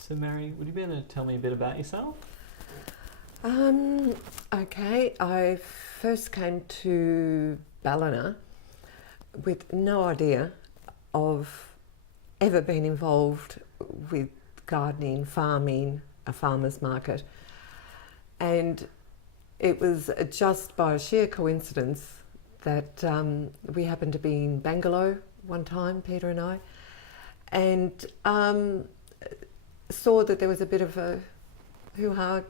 So Mary, would you be able to tell me a bit about yourself? Okay, I first came to Ballina with no idea of ever being involved with gardening, farming, a farmer's market. And it was just by sheer coincidence that we happened to be in Bangalore one time, Peter and I, and saw that there was a bit of a hoo-ha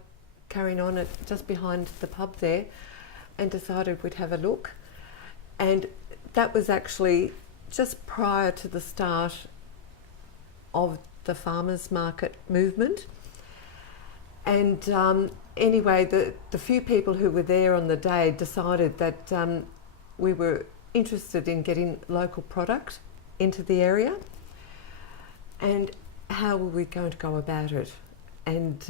carrying on just behind the pub there, and decided we'd have a look. And that was actually just prior to the start of the farmers market movement. And anyway, the few people who were there on the day decided that we were interested in getting local product into the area, and how were we going to go about it. And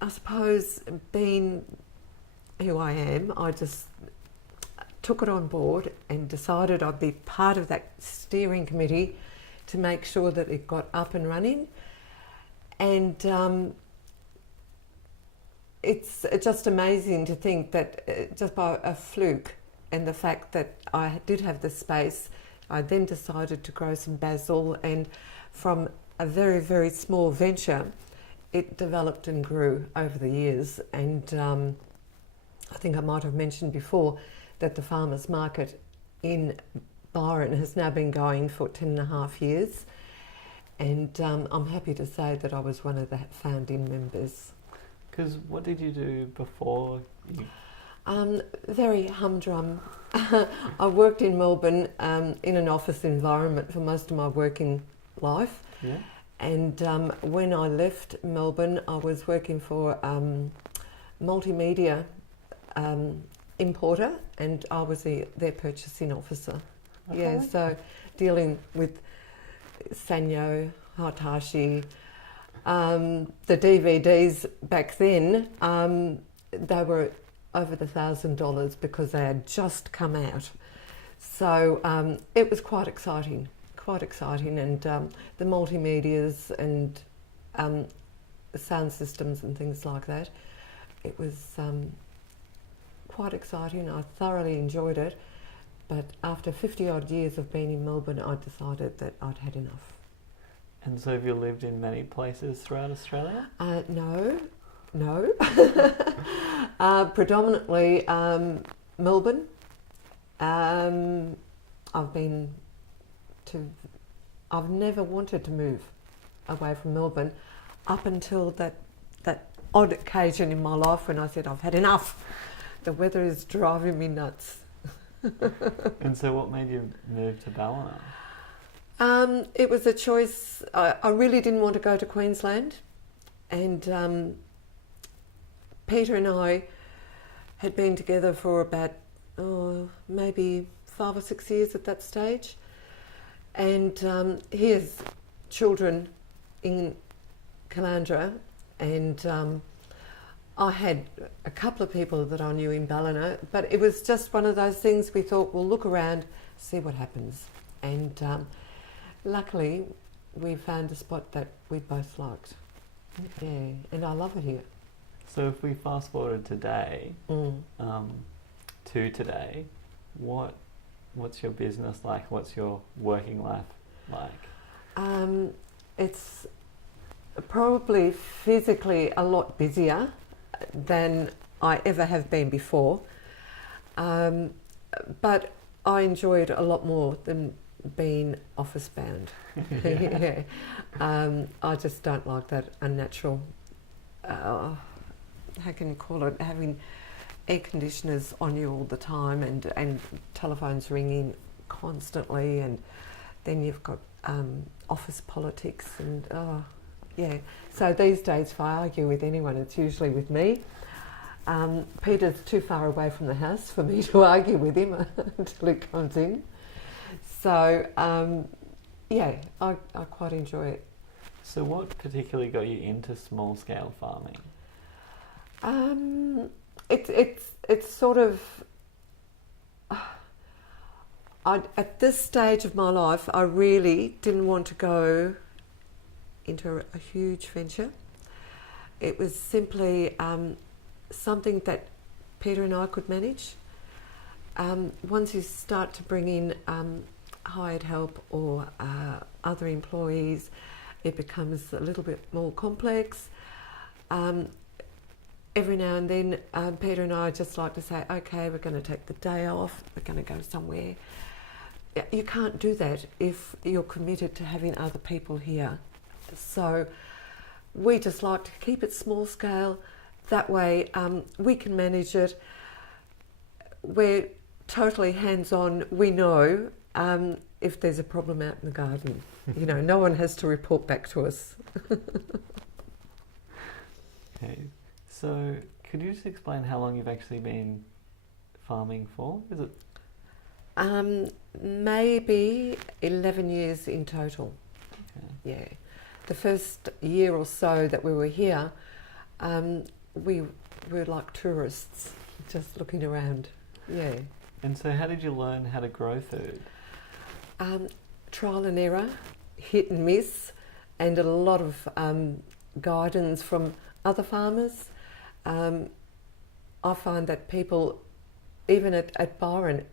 I suppose, being who I am, I just took it on board and decided I'd be part of that steering committee to make sure that it got up and running. And it's just amazing to think that just by a fluke, and the fact that I did have the space, I then decided to grow some basil, and from a very, very small venture, it developed and grew over the years. And I think I might have mentioned before that the farmers market in Byron has now been going for 10.5 years. And I'm happy to say that I was one of the founding members. Because what did you do before you... Very humdrum. I worked in Melbourne in an office environment for most of my working life. Yeah. And when I left Melbourne, I was working for multimedia importer, and I was their purchasing officer. Okay. Yeah, so dealing with Sanyo, Hitachi, the DVDs back then, they were over $1,000 because they had just come out. So it was quite exciting, and the multimedias and sound systems and things like that. It was quite exciting. I thoroughly enjoyed it, but after 50 odd years of being in Melbourne, I decided that I'd had enough. And so have you lived in many places throughout Australia? No. Predominantly Melbourne. I've never wanted to move away from Melbourne up until that odd occasion in my life when I said, I've had enough. The weather is driving me nuts. And so what made you move to Ballina? It was a choice. I really didn't want to go to Queensland, and Peter and I had been together for about maybe 5 or 6 years at that stage, and he has children in Caloundra, and I had a couple of people that I knew in Ballina, but it was just one of those things we thought, we'll look around, see what happens. And luckily, we found a spot that we both liked. Okay. Yeah, and I love it here. So if we fast forward today, to today, what's your business like? What's your working life like? It's probably physically a lot busier than I ever have been before, but I enjoy it a lot more than being office bound. Yeah. I just don't like that unnatural, how can you call it, having air conditioners on you all the time, and telephones ringing constantly, and then you've got office politics, and yeah. So these days, if I argue with anyone, it's usually with me. Peter's too far away from the house for me to argue with him until he comes in. So yeah, I quite enjoy it. So what particularly got you into small scale farming? It's sort of, at this stage of my life, I really didn't want to go into a huge venture. It was simply something that Peter and I could manage. Once you start to bring in hired help or other employees, it becomes a little bit more complex. Every now and then, Peter and I just like to say, okay, we're going to take the day off, we're going to go somewhere. You can't do that if you're committed to having other people here. So we just like to keep it small scale. That way we can manage it. We're totally hands-on. We know if there's a problem out in the garden. You know, no one has to report back to us. Okay. So could you just explain how long you've actually been farming for? Is it? Maybe 11 years in total. Okay. Yeah. The first year or so that we were here, we were like tourists, just looking around. Yeah. And so how did you learn how to grow food? Trial and error, hit and miss, and a lot of guidance from other farmers. I find that people, even at Byron,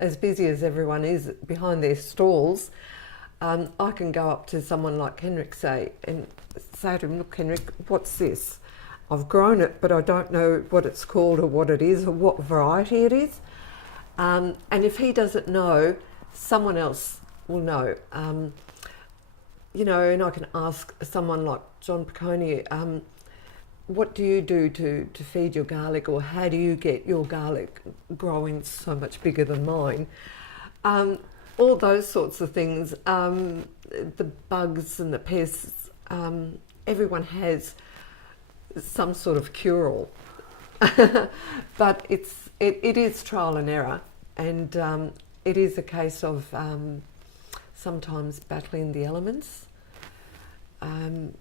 as busy as everyone is behind their stalls, I can go up to someone like Henrik, say to him, look, Henrik, what's this? I've grown it, but I don't know what it's called or what it is or what variety it is. And if he doesn't know, someone else will know. You know, and I can ask someone like John Piccone, what do you do to feed your garlic, or how do you get your garlic growing so much bigger than mine? All those sorts of things, the bugs and the pests, everyone has some sort of cure-all. But it is trial and error, and it is a case of sometimes battling the elements.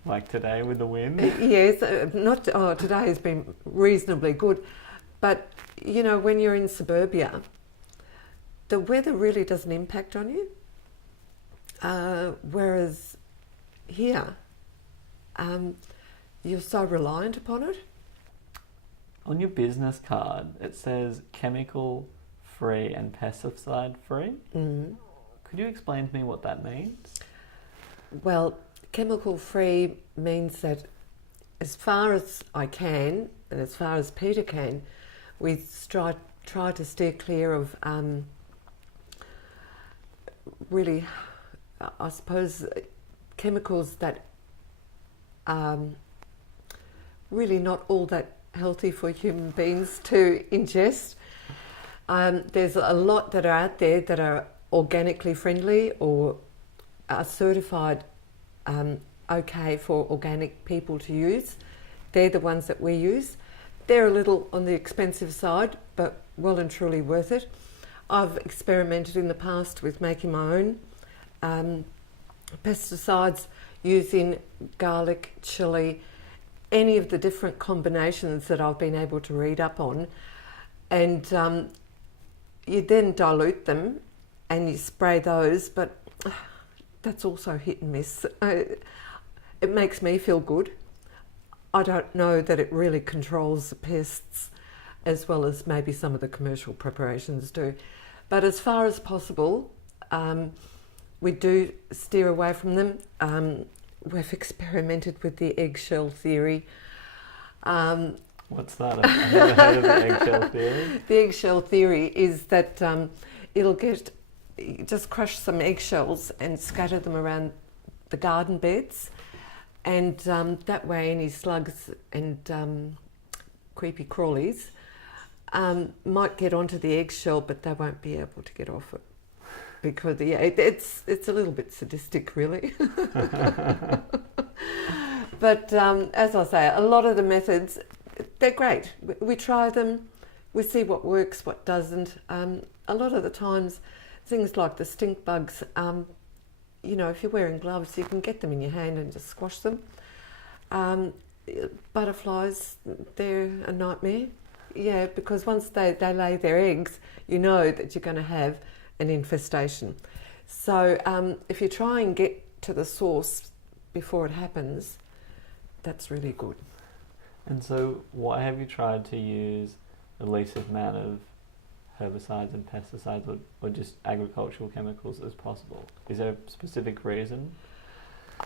Like today with the wind? Yes, today has been reasonably good, but you know, when you're in suburbia, the weather really doesn't impact on you, whereas here, you're so reliant upon it. On your business card, it says chemical-free and pesticide-free. Mm. Could you explain to me what that means? Well, chemical-free means that as far as I can, and as far as Peter can, we try to steer clear of really, I suppose, chemicals that are really not all that healthy for human beings to ingest. There's a lot that are out there that are organically friendly or are certified okay for organic people to use. They're the ones that we use. They're a little on the expensive side, but well and truly worth it. I've experimented in the past with making my own pesticides using garlic, chilli, any of the different combinations that I've been able to read up on, and you then dilute them and you spray those, but that's also hit and miss. It makes me feel good. I don't know that it really controls the pests as well as maybe some of the commercial preparations do. But as far as possible, we do steer away from them. We've experimented with the eggshell theory. What's that? I've never heard of the eggshell theory. The eggshell theory is that just crush some eggshells and scatter them around the garden beds, and that way any slugs and creepy crawlies might get onto the eggshell, but they won't be able to get off it. Because it's a little bit sadistic, really. But as I say, a lot of the methods, they're great. We try them, we see what works, what doesn't. A lot of the times, things like the stink bugs, you know, if you're wearing gloves, you can get them in your hand and just squash them. Butterflies, they're a nightmare. Yeah, because once they lay their eggs, you know that you're going to have an infestation. So if you try and get to the source before it happens, that's really good. And so why have you tried to use the least amount of herbicides and pesticides or just agricultural chemicals as possible? Is there a specific reason?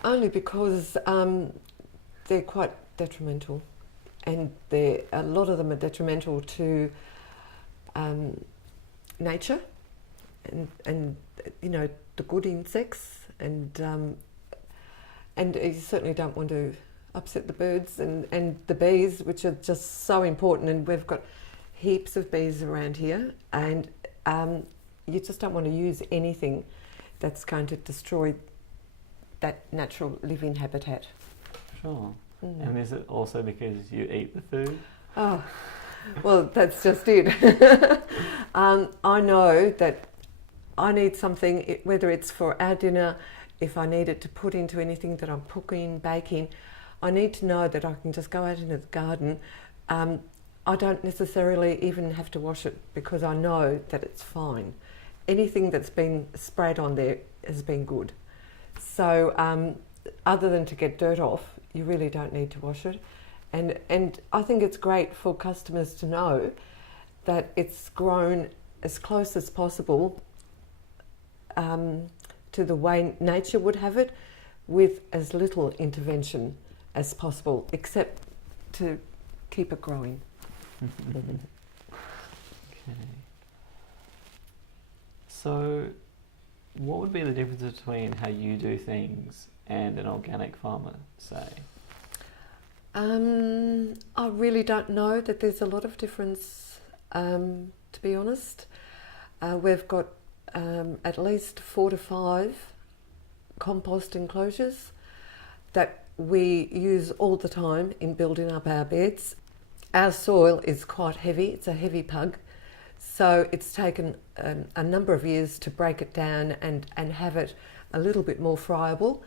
Only because they're quite detrimental, and a lot of them are detrimental to nature and you know, the good insects, and you certainly don't want to upset the birds and the bees, which are just so important, and we've got heaps of bees around here, and you just don't want to use anything that's going to destroy that natural living habitat. Sure. And is it also because you eat the food? Oh, well, that's just it. I know that I need something, whether it's for our dinner, if I need it to put into anything that I'm cooking, baking, I need to know that I can just go out into the garden. I don't necessarily even have to wash it because I know that it's fine. Anything that's been sprayed on there has been good. So other than to get dirt off, you really don't need to wash it. And I think it's great for customers to know that it's grown as close as possible to the way nature would have it, with as little intervention as possible, except to keep it growing. Okay. So, what would be the difference between how you do things and an organic farmer, say? I really don't know that there's a lot of difference, to be honest. We've got at least 4 to 5 compost enclosures that we use all the time in building up our beds. Our soil is quite heavy, it's a heavy pug, so it's taken a number of years to break it down and have it a little bit more friable,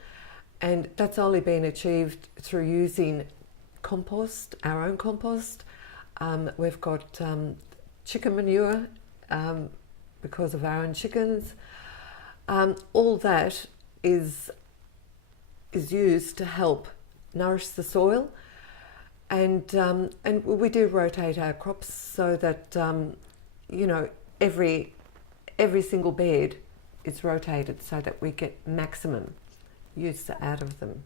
and that's only been achieved through using compost, our own compost. We've got chicken manure because of our own chickens. All that is used to help nourish the soil, and we do rotate our crops so that you know, every single bed is rotated so that we get maximum use out of them.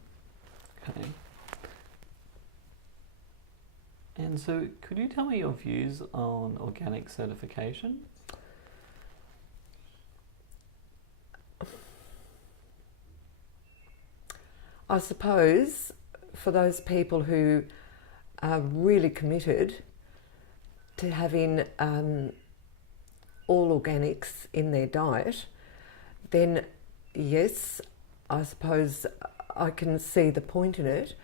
Okay. And so, could you tell me your views on organic certification? I suppose for those people who are really committed to having all organics in their diet, then yes, I suppose I can see the point in it.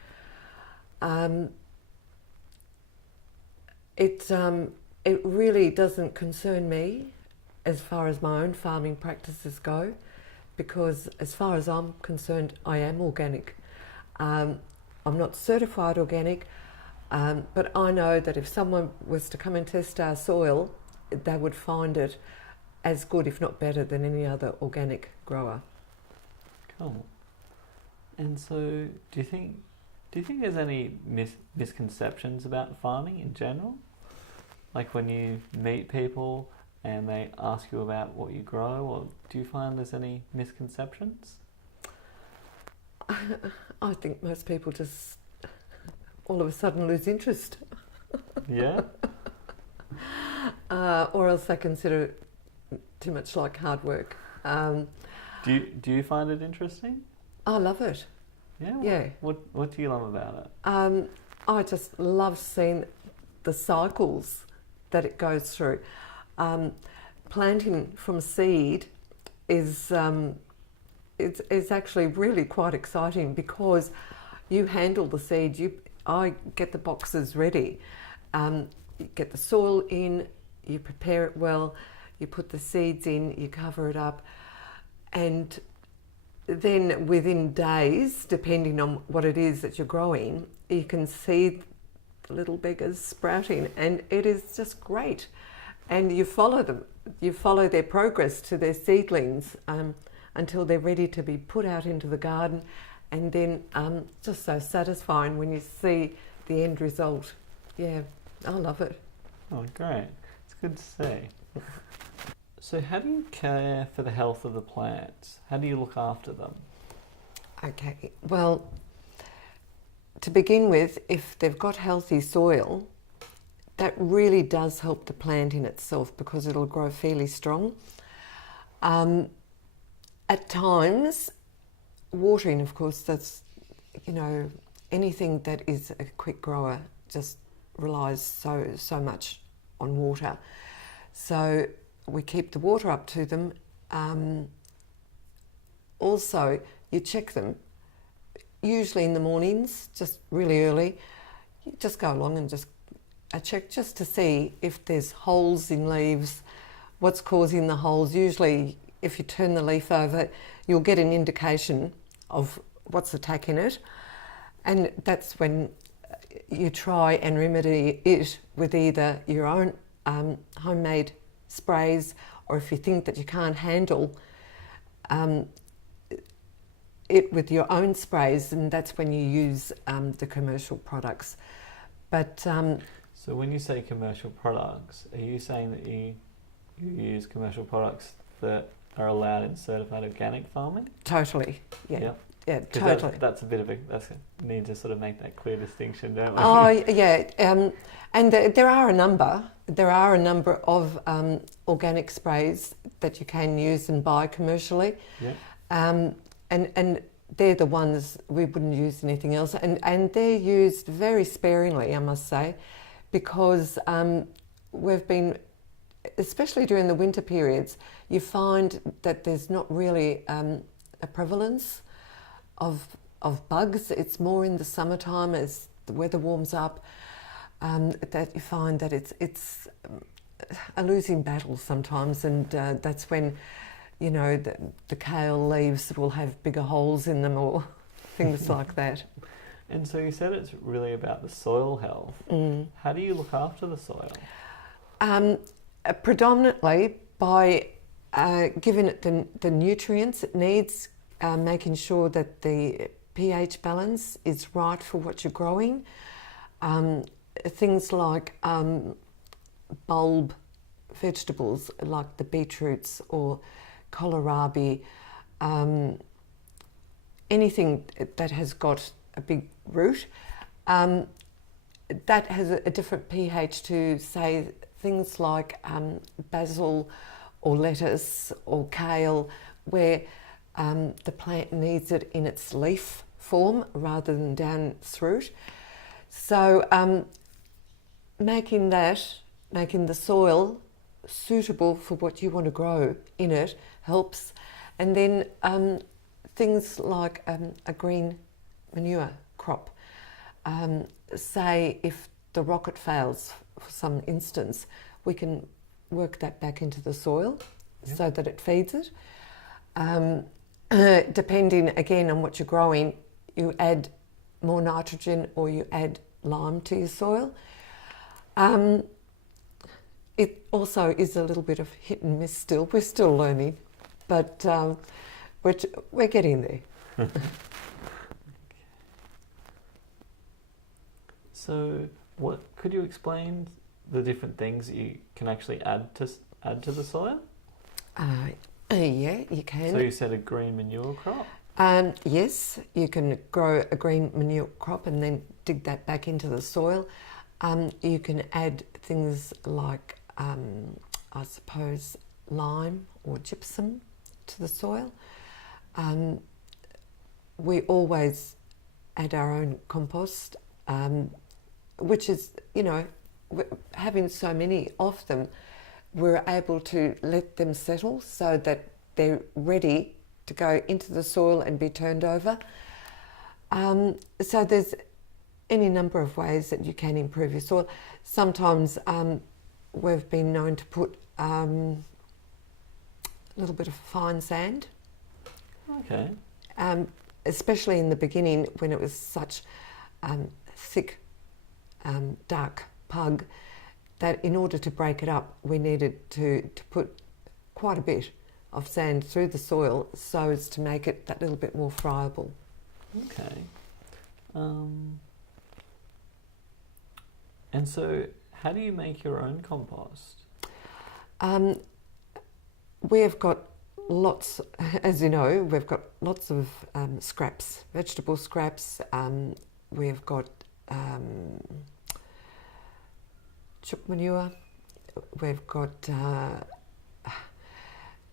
It really doesn't concern me as far as my own farming practices go, because as far as I'm concerned, I am organic. I'm not certified organic, but I know that if someone was to come and test our soil, they would find it as good, if not better, than any other organic grower. Cool. And so, do you think there's any misconceptions about farming in general? Like when you meet people and they ask you about what you grow, or do you find there's any misconceptions? I think most people just all of a sudden lose interest. Yeah? Or else they consider it too much like hard work. Do you find it interesting? I love it. Yeah? Yeah. What do you love about it? I just love seeing the cycles that it goes through. Planting from seed is it's actually really quite exciting, because you handle the seed. I get the boxes ready, you get the soil in, you prepare it well, you put the seeds in, you cover it up, and then within days, depending on what it is that you're growing, you can see the little beggars sprouting, and it is just great. And you follow them, you follow their progress to their seedlings until they're ready to be put out into the garden, and then just so satisfying when you see the end result. Yeah, I love it. Oh, great. It's good to see. So how do you care for the health of the plants? How do you look after them? Okay, well, to begin with, if they've got healthy soil, that really does help the plant in itself because it'll grow fairly strong. At times, watering, of course, that's, anything that is a quick grower just relies so much on water. So we keep the water up to them. Also, you check them, usually in the mornings, just really early. You just go along and just check just to see if there's holes in leaves, what's causing the holes. Usually, if you turn the leaf over, you'll get an indication of what's attacking it. And that's when you try and remedy it with either your own homemade sprays, or if you think that you can't handle it with your own sprays, and that's when you use the commercial products. But so when you say commercial products, are you saying that you use commercial products that are allowed in certified organic farming? Totally, yeah. Yeah, totally. That's a bit of need to sort of make that clear distinction, don't we? Oh, yeah. And there are a number. There are a number of organic sprays that you can use and buy commercially. Yeah. And they're the ones we wouldn't use anything else. And they're used very sparingly, I must say, because we've been, especially during the winter periods, you find that there's not really a prevalence of bugs. It's more in the summertime as the weather warms up that you find that it's a losing battle sometimes, and that's when the kale leaves will have bigger holes in them or things like that. And so you said it's really about the soil health. How do you look after the soil? Predominantly by giving it the nutrients it needs, making sure that the pH balance is right for what you're growing. Things like bulb vegetables like the beetroots or kohlrabi, anything that has got a big root, that has a different pH to, say, things like basil or lettuce or kale, where the plant needs it in its leaf form rather than down its root. So making the soil suitable for what you want to grow in it helps. And then things like a green manure crop. Say if the rocket fails for some instance, we can work that back into the soil so that it feeds it. Depending again on what you're growing, you add more nitrogen or you add lime to your soil. It also is a little bit of hit and miss still. We're still learning, but we're getting there. So, what could you explain the different things that you can actually add to the soil? Yeah, you can. So you said a green manure crop? Yes, you can grow a green manure crop and then dig that back into the soil. You can add things like, I suppose, lime or gypsum to the soil. We always add our own compost, which is, having so many of them, we're able to let them settle so that they're ready to go into the soil and be turned over. So there's any number of ways that you can improve your soil. Sometimes we've been known to put a little bit of fine sand. Okay. Especially in the beginning when it was such thick, dark pug, that in order to break it up, we needed to put quite a bit of sand through the soil so as to make it that little bit more friable. Okay. And so, how do you make your own compost? We've got lots, as you know, we've got lots of scraps, vegetable scraps. We've got chook manure. We've got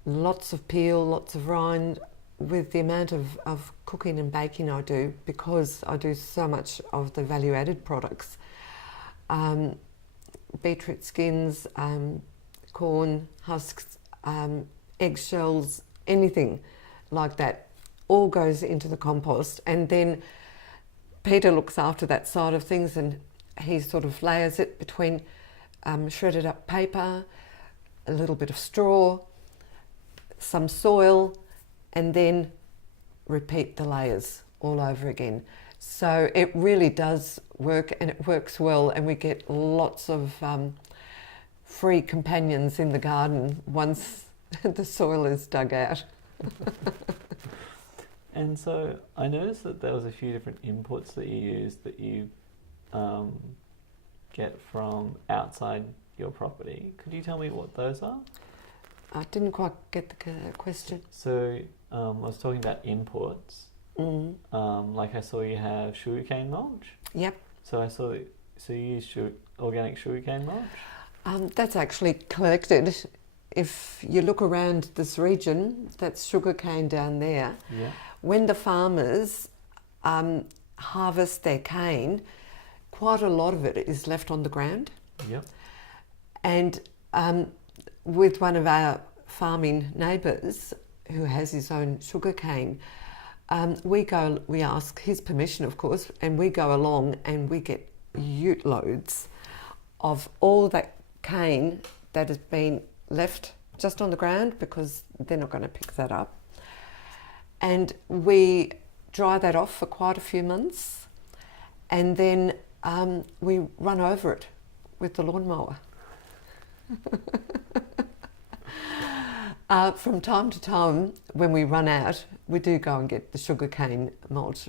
lots of peel, lots of rind. With the amount of cooking and baking I do, because I do so much of the value-added products, beetroot skins, corn husks, eggshells, anything like that, all goes into the compost. And then Peter looks after that side of things, and he sort of layers it between shredded up paper, a little bit of straw, some soil, and then repeat the layers all over again. So it really does work, and it works well, and we get lots of free companions in the garden once the soil is dug out. And so I noticed that there was a few different inputs that you used that you get from outside your property. Could you tell me what those are? I didn't quite get the question. So I was talking about inputs. Like I saw you have sugarcane mulch. Yep. So I saw that, so you use organic sugarcane mulch? That's actually collected. If you look around this region, that's sugarcane down there. Yeah. When the farmers harvest their cane, quite a lot of it is left on the ground. Yep. And with one of our farming neighbours who has his own sugarcane, we ask his permission, of course, and we go along and we get ute loads of all that cane that has been left just on the ground, because they're not going to pick that up. And we dry that off for quite a few months, and then we run over it with the lawnmower. From time to time, when we run out, we do go and get the sugarcane mulch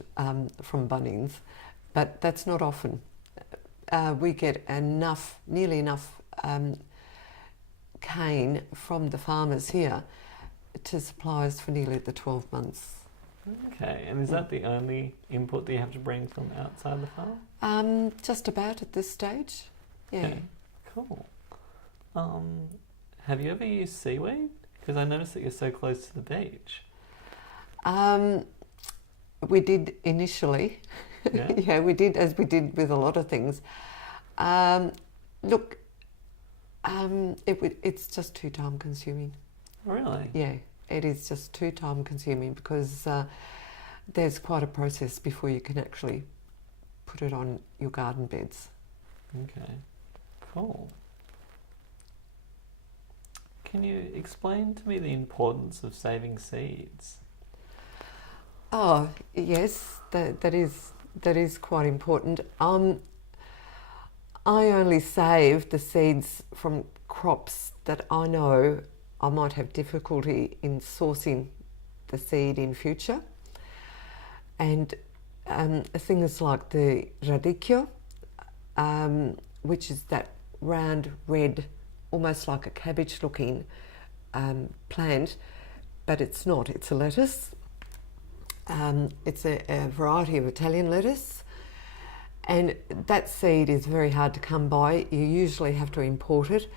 from Bunnings, but that's not often. We get nearly enough cane from the farmers here to supply us for nearly the 12 months. Okay, and is that the only input that you have to bring from outside the farm? Just about at this stage, yeah. Okay, cool. Have you ever used seaweed? Because I noticed that you're so close to the beach. We did initially. Yeah? Yeah, we did, as we did with a lot of things. Look, it's just too time consuming. Really? Yeah, it is just too time consuming, because there's quite a process before you can actually put it on your garden beds. Okay, cool. Can you explain to me the importance of saving seeds? Oh, yes, that is quite important. I only save the seeds from crops that I know I might have difficulty in sourcing the seed in future. And things like the radicchio, which is that round red, almost like a cabbage looking plant, but it's not, it's a lettuce. It's a variety of Italian lettuce, and that seed is very hard to come by. You usually have to import it,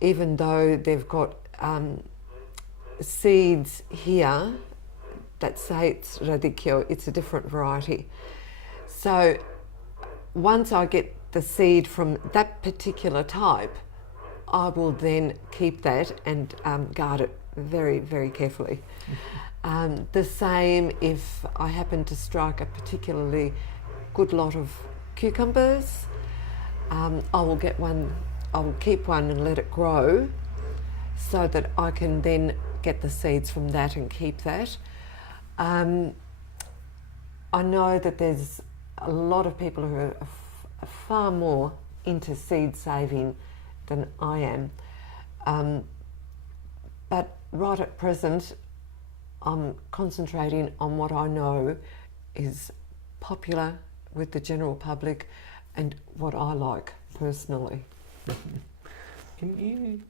even though they've got seeds here that say it's radicchio. It's a different variety. So once I get the seed from that particular type, I will then keep that and guard it very, very carefully. The same if I happen to strike a particularly good lot of cucumbers, I will get one, I will keep one and let it grow so that I can then get the seeds from that and keep that. I know that there's a lot of people who are far more into seed saving than I am, but right at present I'm concentrating on what I know is popular with the general public and what I like personally. Can you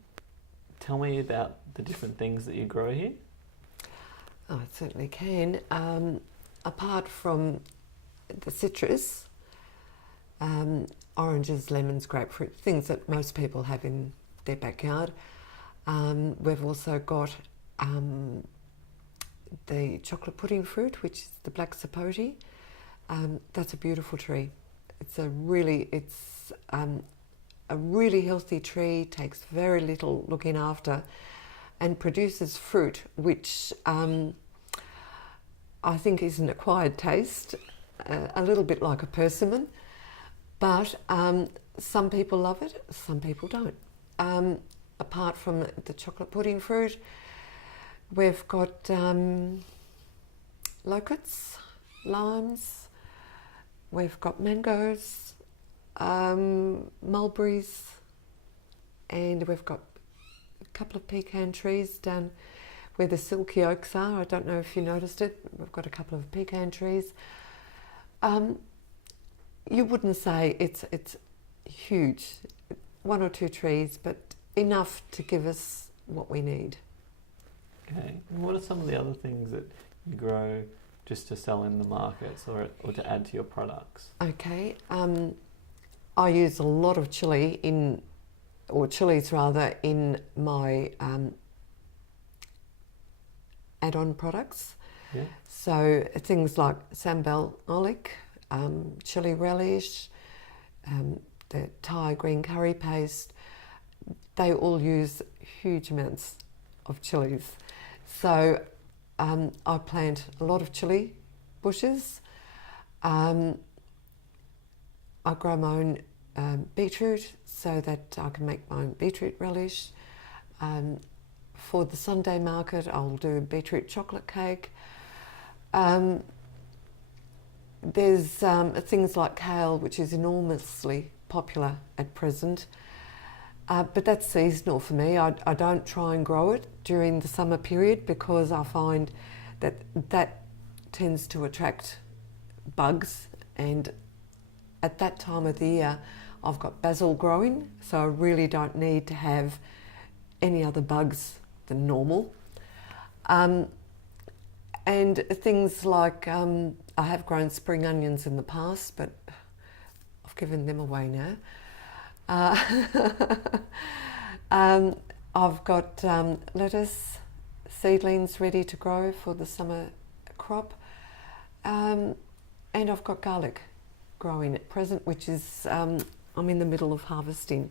tell me about the different things that you grow here? I certainly can. Apart from the citrus, oranges, lemons, grapefruit, things that most people have in their backyard, we've also got the chocolate pudding fruit, which is the black sapote. That's a beautiful tree. It's a really healthy tree, takes very little looking after, and produces fruit which I think is an acquired taste, a little bit like a persimmon, but some people love it, some people don't. Apart from the chocolate pudding fruit, we've got locusts, limes, we've got mangoes, mulberries, and we've got a couple of pecan trees down where the silky oaks are. I don't know if you noticed it. We've got a couple of pecan trees. You wouldn't say it's huge, one or two trees, but enough to give us what we need. Okay. And what are some of the other things that you grow just to sell in the markets or to add to your products? Okay. I use a lot of chilies in my add-on products. Yeah. So things like sambal oelek, chili relish, the Thai green curry paste, they all use huge amounts of chilies. So I plant a lot of chili bushes. I grow my own beetroot so that I can make my own beetroot relish. For the Sunday market, I'll do a beetroot chocolate cake. There's things like kale, which is enormously popular at present, but that's seasonal for me. I don't try and grow it during the summer period because I find that tends to attract bugs, and at that time of the year I've got basil growing, so I really don't need to have any other bugs than normal. And things like, I have grown spring onions in the past, but I've given them away now. I've got lettuce seedlings ready to grow for the summer crop. And I've got garlic growing at present, which is, I'm in the middle of harvesting.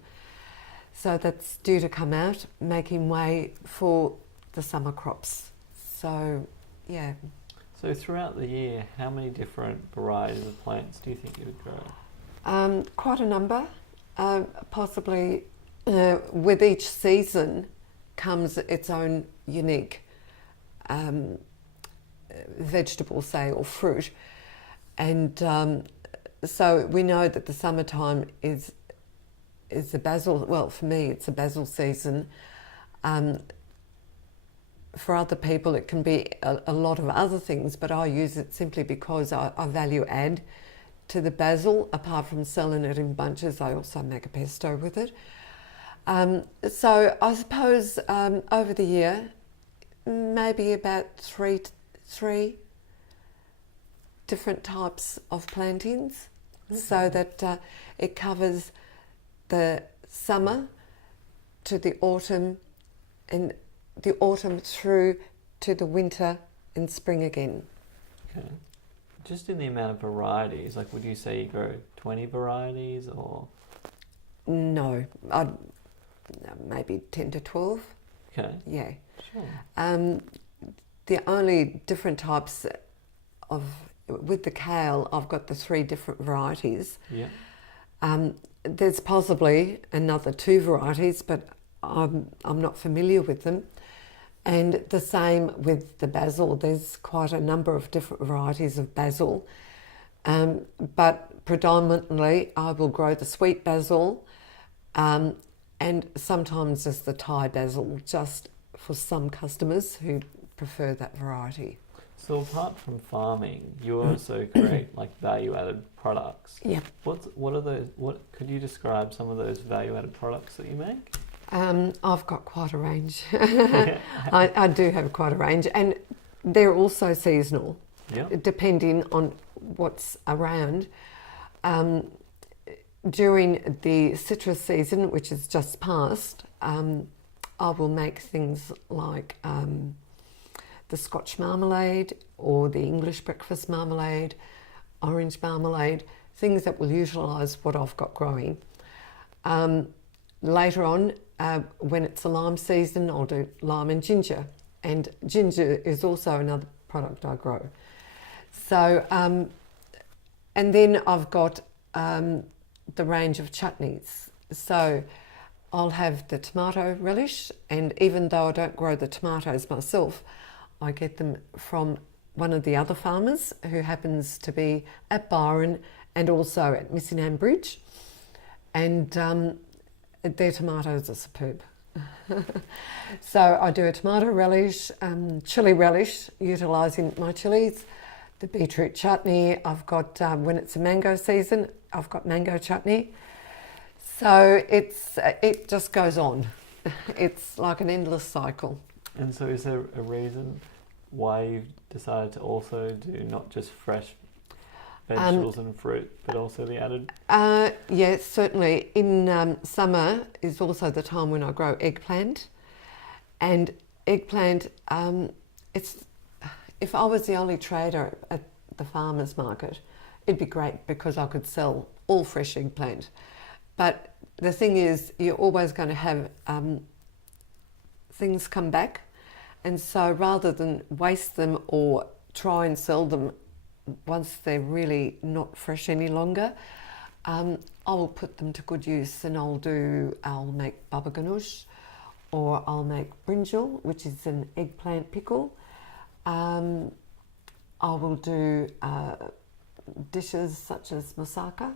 So that's due to come out, making way for the summer crops. So, yeah. So throughout the year, how many different varieties of plants do you think you would grow? Quite a number. Possibly with each season comes its own unique vegetable, say, or fruit. And so we know that the summertime is the basil, well, for me it's a basil season. For other people it can be a lot of other things, but I use it simply because I value add to the basil. Apart from selling it in bunches, I also make a pesto with it. So I suppose over the year, maybe about three different types of plantings, so that it covers the summer to the autumn, and the autumn through to the winter and spring again. Okay. Just in the amount of varieties, like would you say you grow 20 varieties or? No, maybe 10 to 12. Okay. Yeah. Sure. The only different types of, with the kale, I've got the 3 different varieties. Yeah. There's possibly another 2 varieties, but I'm not familiar with them. And the same with the basil. There's quite a number of different varieties of basil, but predominantly I will grow the sweet basil, and sometimes just the Thai basil, just for some customers who prefer that variety. So apart from farming, you also create like value-added products. Yep. What are those? What could you describe some of those value-added products that you make? I've got quite a range. I do have quite a range, and they're also seasonal, depending on what's around. During the citrus season, which is just passed, I will make things like the Scotch marmalade or the English breakfast marmalade, orange marmalade, things that will utilise what I've got growing. Later on, when it's a lime season, I'll do lime and ginger. And ginger is also another product I grow. So, and then I've got the range of chutneys. So I'll have the tomato relish, and even though I don't grow the tomatoes myself, I get them from one of the other farmers who happens to be at Byron and also at Missingham Bridge. And their tomatoes are superb. So I do a tomato relish, chilli relish, utilising my chilies, the beetroot chutney. I've got, when it's a mango season, I've got mango chutney. So it just goes on. It's like an endless cycle. And so is there a reason why you've decided to also do not just fresh vegetables and fruit, but also the added? Yes, certainly. In summer is also the time when I grow eggplant. And eggplant, it's if I was the only trader at the farmer's market, it'd be great because I could sell all fresh eggplant. But the thing is, you're always going to have things come back. And so rather than waste them or try and sell them once they're really not fresh any longer, I will put them to good use, and I'll make baba ganoush, or I'll make brinjal, which is an eggplant pickle. I will do dishes such as moussaka.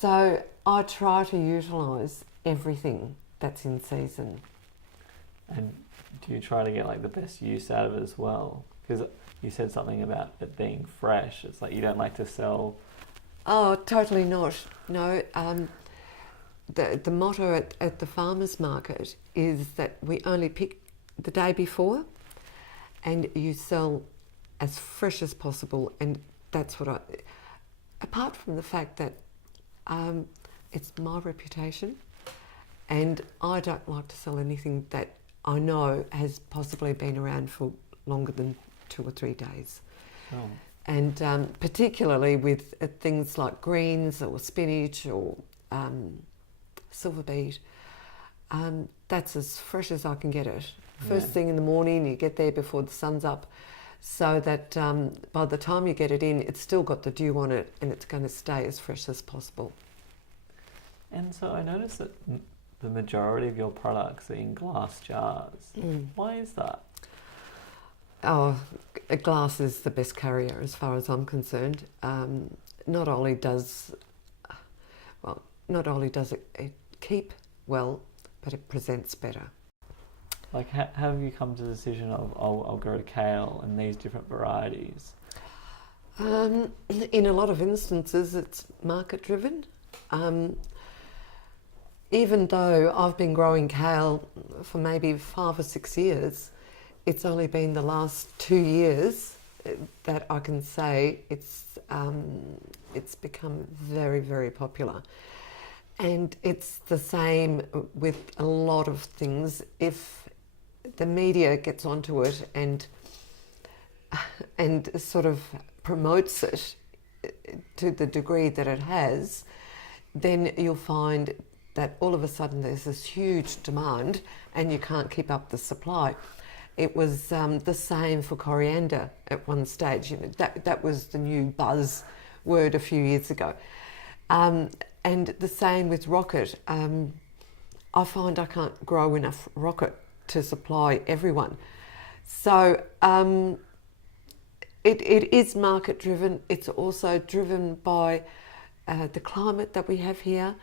So I try to utilise everything that's in season. And do you try to get like the best use out of it as well? Because you said something about it being fresh. It's like you don't like to sell. Oh, totally not. No. The motto at the farmers market is that we only pick the day before, and you sell as fresh as possible. And that's what apart from the fact that it's my reputation, and I don't like to sell anything that I know has possibly been around for longer than 2 or 3 days. Oh. And particularly with things like greens or spinach or silver beet, that's as fresh as I can get it. First thing in the morning, you get there before the sun's up, so that by the time you get it in, it's still got the dew on it, and it's going to stay as fresh as possible. And so I noticed that the majority of your products are in glass jars. Why is that? Oh, a glass is the best carrier as far as I'm concerned. Not only does it keep well, but it presents better. Like, how have you come to the decision of I'll grow kale and these different varieties? In a lot of instances, it's market driven. Even though I've been growing kale for maybe 5 or 6 years, it's only been the last 2 years that I can say it's become very, very popular. And it's the same with a lot of things. If the media gets onto it and sort of promotes it to the degree that it has, then you'll find that all of a sudden there's this huge demand and you can't keep up the supply. It was the same for coriander at one stage. You know, that was the new buzz word a few years ago. And the same with rocket. I find I can't grow enough rocket to supply everyone. So it is market driven. It's also driven by the climate that we have here.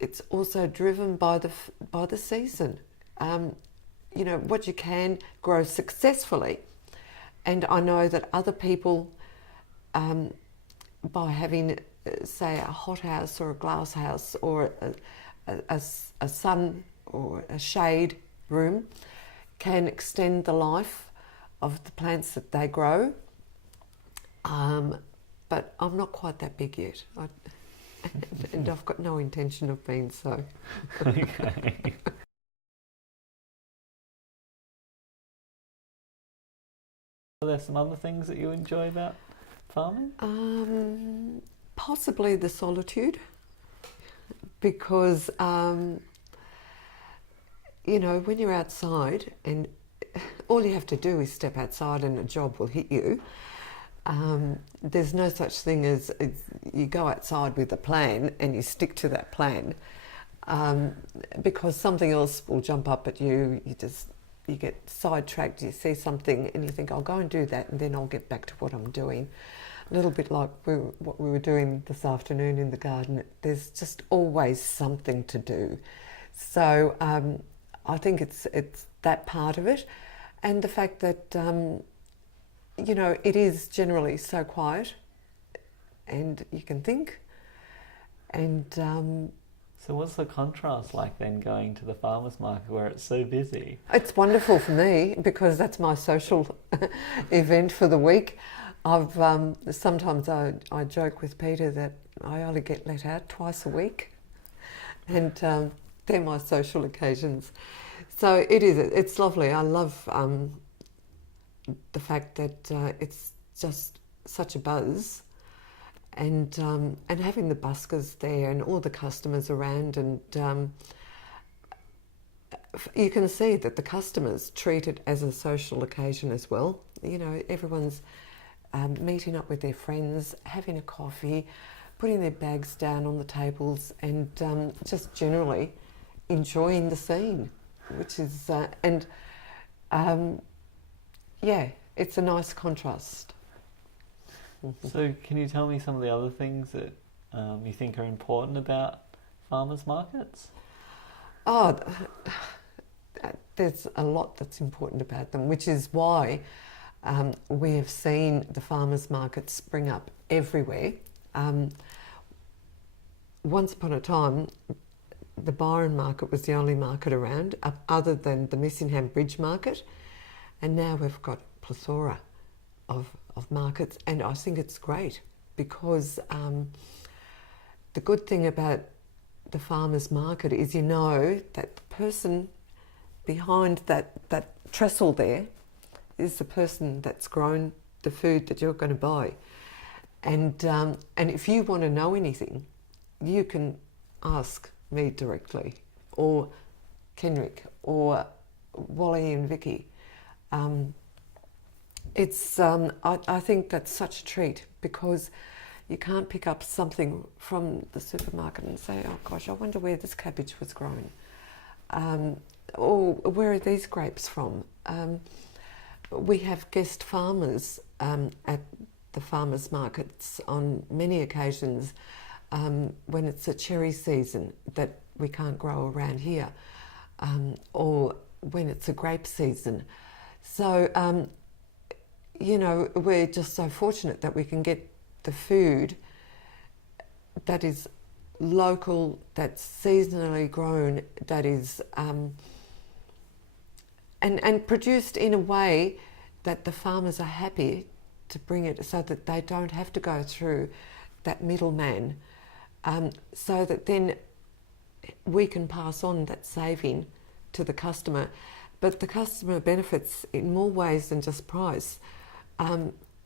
It's also driven by the season. You know, what you can grow successfully And I know that other people, by having, say, a hothouse or a glass house or a sun or a shade room, can extend the life of the plants that they grow. But I'm not quite that big yet. And I've got no intention of being so. Okay. Are there some other things that you enjoy about farming? Possibly the solitude, because you know, when you're outside and all you have to do is step outside and a job will hit you. There's no such thing as you go outside with a plan and you stick to that plan, because something else will jump up at you. You get sidetracked, you see something and you think, I'll go and do that and then I'll get back to what I'm doing. A little bit like what we were doing this afternoon in the garden. There's just always something to do. So I think it's that part of it, and the fact that you know, it is generally so quiet and you can think. And so what's the contrast like then going to the farmer's market where it's so busy? it's wonderful for me because that's my social event for the week. I've sometimes I joke with Peter that I only get let out twice a week, and they're my social occasions. So it's lovely. I love the fact that it's just such a buzz, and having the buskers there and all the customers around, and you can see that the customers treat it as a social occasion as well. You know, everyone's meeting up with their friends, having a coffee, putting their bags down on the tables, and just generally enjoying the scene, which is yeah, it's a nice contrast. So can you tell me some of the other things that you think are important about farmers markets? Oh, there's a lot that's important about them, which is why we have seen the farmers markets spring up everywhere. Once upon a time, the Byron market was the only market around, other than the Missingham Bridge market, and now we've got a plethora of markets, and I think it's great because the good thing about the farmers market is, you know, that the person behind that trestle there is the person that's grown the food that you're going to buy, and if you want to know anything, you can ask me directly, or Kenrick, or Wally and Vicky. I think that's such a treat, because you can't pick up something from the supermarket and say, oh gosh, I wonder where this cabbage was grown, or where are these grapes from. We have guest farmers at the farmers markets on many occasions when it's a cherry season that we can't grow around here, or when it's a grape season. So, you know, we're just so fortunate that we can get the food that is local, that's seasonally grown, that is and produced in a way that the farmers are happy to bring it, so that they don't have to go through that middleman, so that then we can pass on that saving to the customer. But the customer benefits in more ways than just price.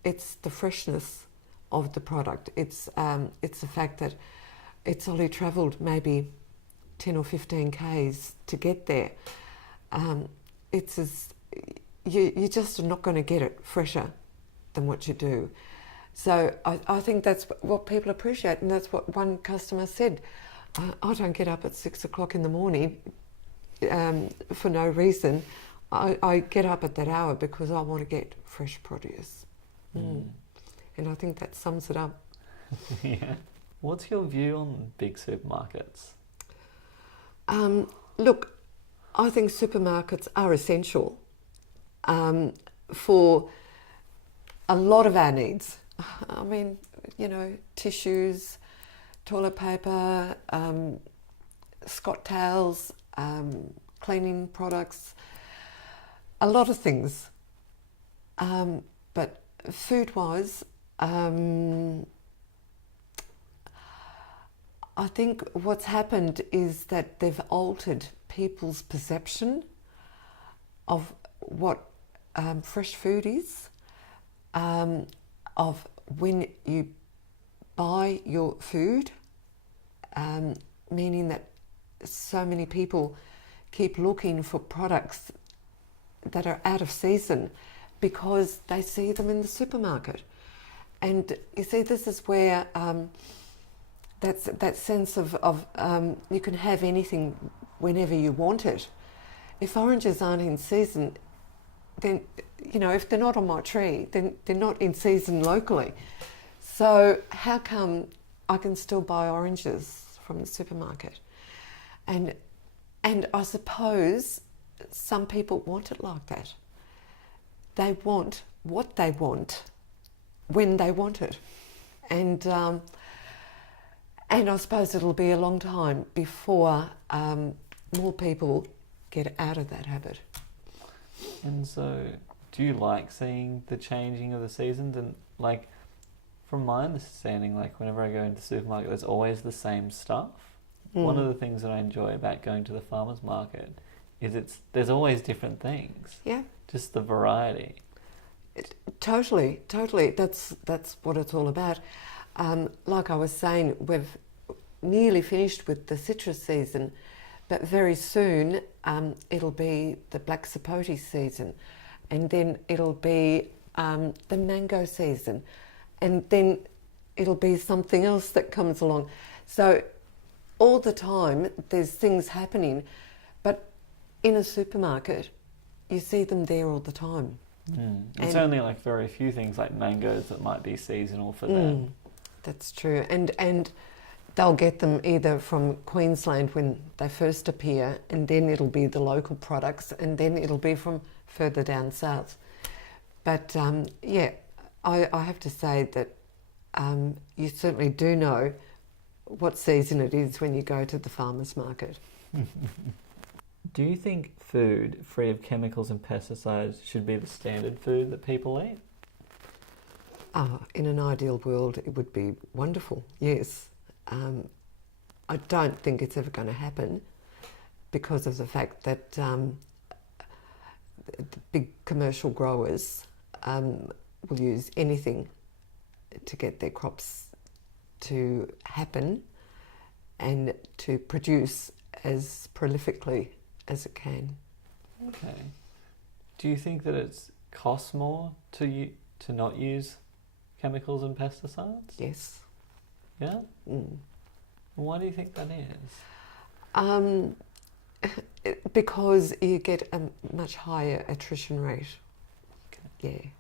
It's the freshness of the product. It's the fact that it's only travelled maybe 10 or 15 k's to get there. You just are not going to get it fresher than what you do. So I think that's what people appreciate, and that's what one customer said. I don't get up at 6 o'clock in the morning for no reason. I get up at that hour because I want to get fresh produce. And I think that sums it up. Yeah. What's your view on big supermarkets? Look, I think supermarkets are essential for a lot of our needs. I mean, you know, tissues, toilet paper, Scott towels, cleaning products, a lot of things. But food-wise, I think what's happened is that they've altered people's perception of what fresh food is, of when you buy your food, meaning that so many people keep looking for products that are out of season because they see them in the supermarket. And you see, this is where that sense of you can have anything whenever you want it. If oranges aren't in season, then, you know, if they're not on my tree, then they're not in season locally. So how come I can still buy oranges from the supermarket? And I suppose some people want it like that. They want what they want when they want it. And I suppose it'll be a long time before more people get out of that habit. And so, do you like seeing the changing of the seasons? And like, from my understanding, like whenever I go into the supermarket, there's always the same stuff. One of the things that I enjoy about going to the farmer's market is there's always different things. Yeah. Just the variety. Totally. That's what it's all about. Like I was saying, we've nearly finished with the citrus season, but very soon it'll be the black sapote season, and then it'll be the mango season, and then it'll be something else that comes along. So all the time there's things happening, but in a supermarket you see them there all the time. It's only like very few things like mangoes that might be seasonal for them. That's true. And they'll get them either from Queensland when they first appear, and then it'll be the local products, and then it'll be from further down south. But yeah, I have to say that you certainly do know what season it is when you go to the farmer's market. Do you think food free of chemicals and pesticides should be the standard food that people eat? In an ideal world, it would be wonderful, yes. I don't think it's ever going to happen because of the fact that the big commercial growers will use anything to get their crops to happen and to produce as prolifically as it can. Okay. Do you think that it costs more to not use chemicals and pesticides? Yes. Yeah? Why do you think that is? Because you get a much higher attrition rate. Okay. Yeah.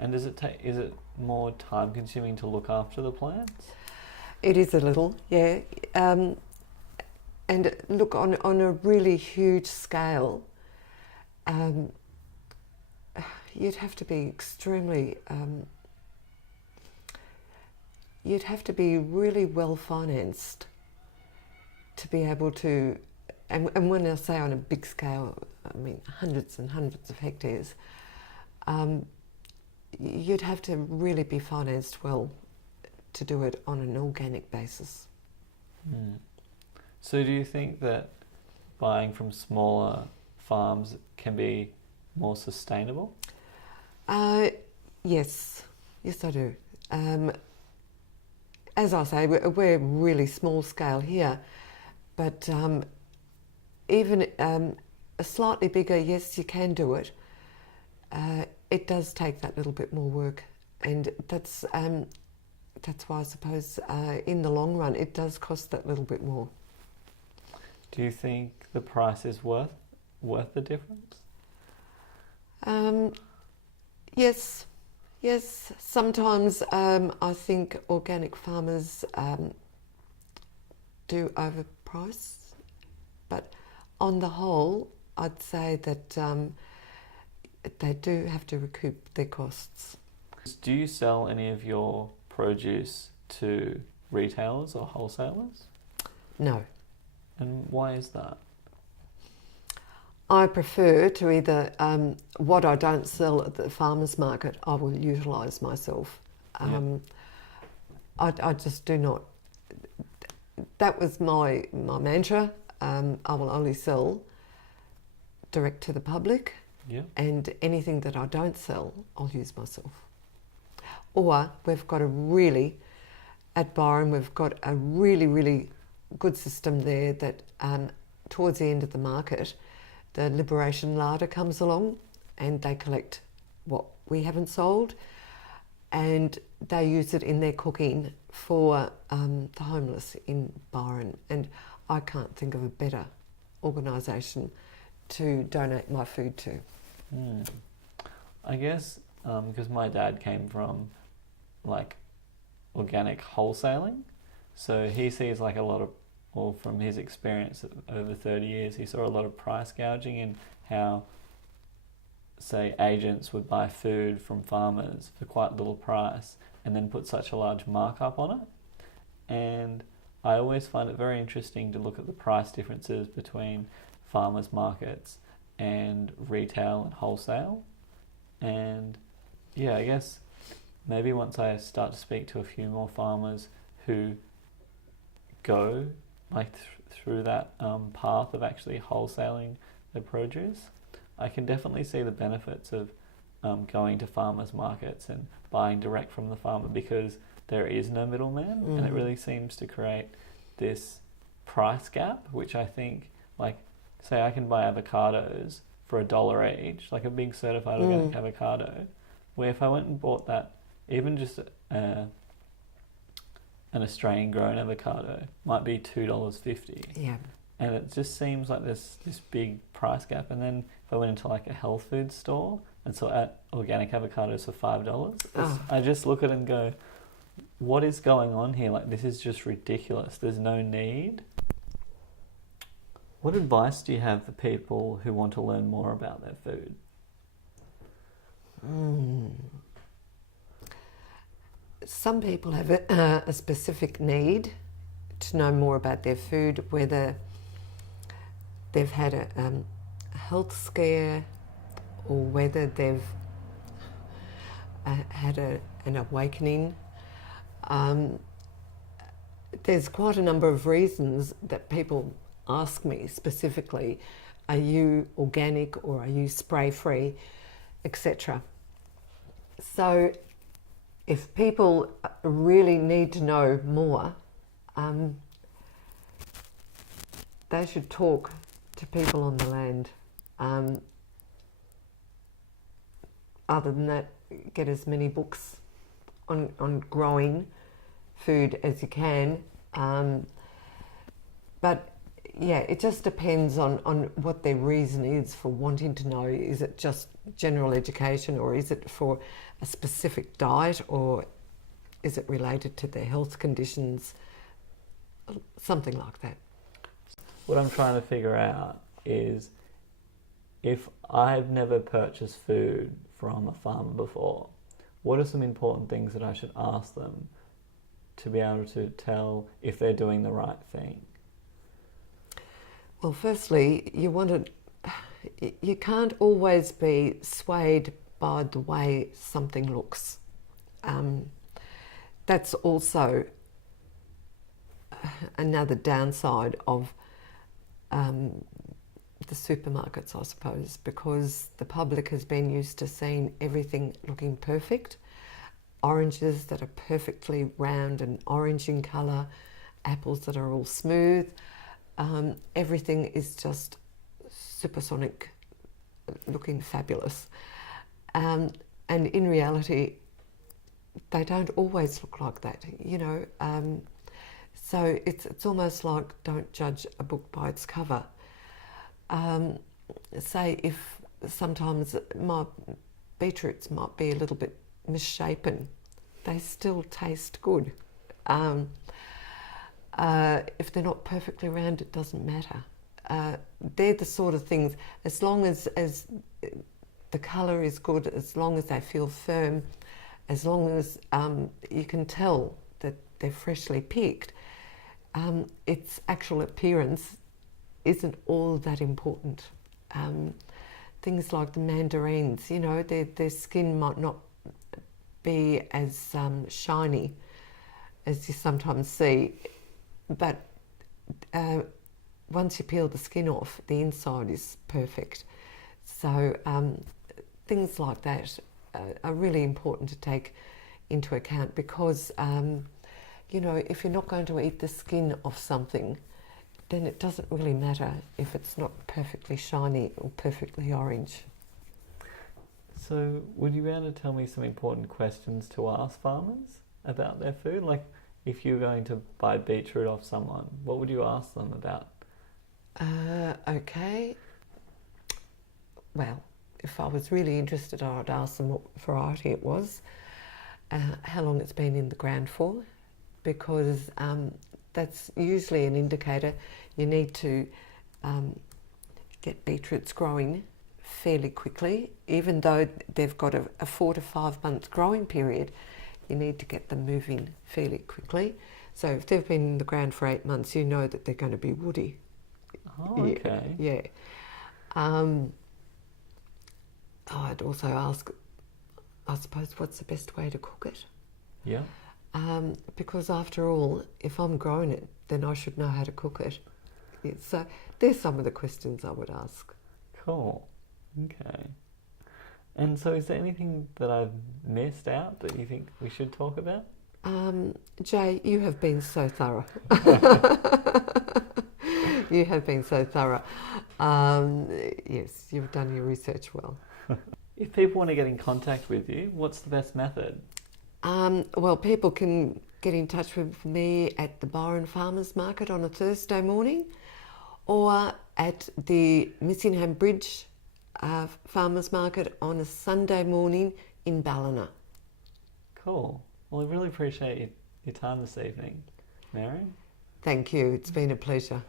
And is it more time consuming to look after the plants? It is a little, yeah. And look, on a really huge scale, you'd have to be extremely, you'd have to be really well financed to be able to, and when I say on a big scale, I mean hundreds and hundreds of hectares, you'd have to really be financed well to do it on an organic basis. So do you think that buying from smaller farms can be more sustainable? Yes, I do. As I say, we're really small scale here, but even a slightly bigger, yes, you can do it. It does take that little bit more work, and that's why I suppose in the long run it does cost that little bit more. Do you think the price is worth the difference? Yes. Sometimes I think organic farmers do overprice, but on the whole, I'd say that they do have to recoup their costs. Do you sell any of your produce to retailers or wholesalers? No. And why is that? I prefer to either, what I don't sell at the farmer's market, I will utilise myself. I just do not. That was my mantra. I will only sell direct to the public, and anything that I don't sell, I'll use myself. Or we've got at Byron, we've got a really, really good system there that towards the end of the market, the Liberation Larder comes along and they collect what we haven't sold, and they use it in their cooking for the homeless in Byron. And I can't think of a better organisation to donate my food to. I guess because my dad came from like organic wholesaling, so he sees like a lot of, or from his experience over 30 years, he saw a lot of price gouging in how, say, agents would buy food from farmers for quite little price and then put such a large markup on it. And I always find it very interesting to look at the price differences between farmers markets and retail and wholesale. And yeah, I guess maybe once I start to speak to a few more farmers who go like through that path of actually wholesaling their produce, I can definitely see the benefits of going to farmers markets and buying direct from the farmer, because there is no middleman, and it really seems to create this price gap, which I think, like, say I can buy avocados for $1 each, like a big certified organic avocado, where if I went and bought that, even just an Australian grown avocado might be $2.50. Yeah. And it just seems like there's this big price gap. And then if I went into like a health food store and saw organic avocados for $5, I just look at it and go, what is going on here? Like, this is just ridiculous. There's no need. What advice do you have for people who want to learn more about their food? Some people have a specific need to know more about their food, whether they've had a health scare or whether they've had an awakening. There's quite a number of reasons that people ask me specifically, are you organic or are you spray-free, etc. So if people really need to know more, they should talk to people on the land. Other than that, get as many books on growing food as you can. But yeah, it just depends on what their reason is for wanting to know. Is it just general education, or is it for a specific diet, or is it related to their health conditions? Something like that. What I'm trying to figure out is, if I've never purchased food from a farmer before, what are some important things that I should ask them to be able to tell if they're doing the right thing? Well, firstly, you can't always be swayed by the way something looks. That's also another downside of the supermarkets, I suppose, because the public has been used to seeing everything looking perfect. Oranges that are perfectly round and orange in colour, apples that are all smooth. Everything is just supersonic, looking fabulous. And in reality, they don't always look like that, you know. So it's almost like don't judge a book by its cover. Say if sometimes my beetroots might be a little bit misshapen, they still taste good. If they're not perfectly round, it doesn't matter. They're the sort of things, as long as the colour is good, as long as they feel firm, as long as you can tell that they're freshly picked, its actual appearance isn't all that important. Things like the mandarins, you know, their skin might not be as shiny as you sometimes see, but once you peel the skin off, the inside is perfect. So things like that are really important to take into account because, you know, if you're not going to eat the skin of something, then it doesn't really matter if it's not perfectly shiny or perfectly orange. So would you be able to tell me some important questions to ask farmers about their food? Like if you're going to buy beetroot off someone, what would you ask them about? Okay. Well, if I was really interested, I'd ask them what variety it was, how long it's been in the ground for, because that's usually an indicator. You need to get beetroots growing fairly quickly. Even though they've got a 4 to 5 month growing period, you need to get them moving fairly quickly. So if they've been in the ground for 8 months, you know that they're going to be woody. Oh, okay. Yeah. I'd also ask, I suppose, what's the best way to cook it? Yeah. Because after all, if I'm growing it, then I should know how to cook it. Yeah, so there's some of the questions I would ask. Cool. Okay. And so is there anything that I've missed out that you think we should talk about? Jay, you have been so thorough. You have been so thorough. Yes, you've done your research well. If people want to get in contact with you, what's the best method? Well, people can get in touch with me at the Byron Farmers Market on a Thursday morning or at the Missingham Bridge Farmers Market on a Sunday morning in Ballina. Cool. Well, I really appreciate your time this evening, Mary. Thank you. It's been a pleasure.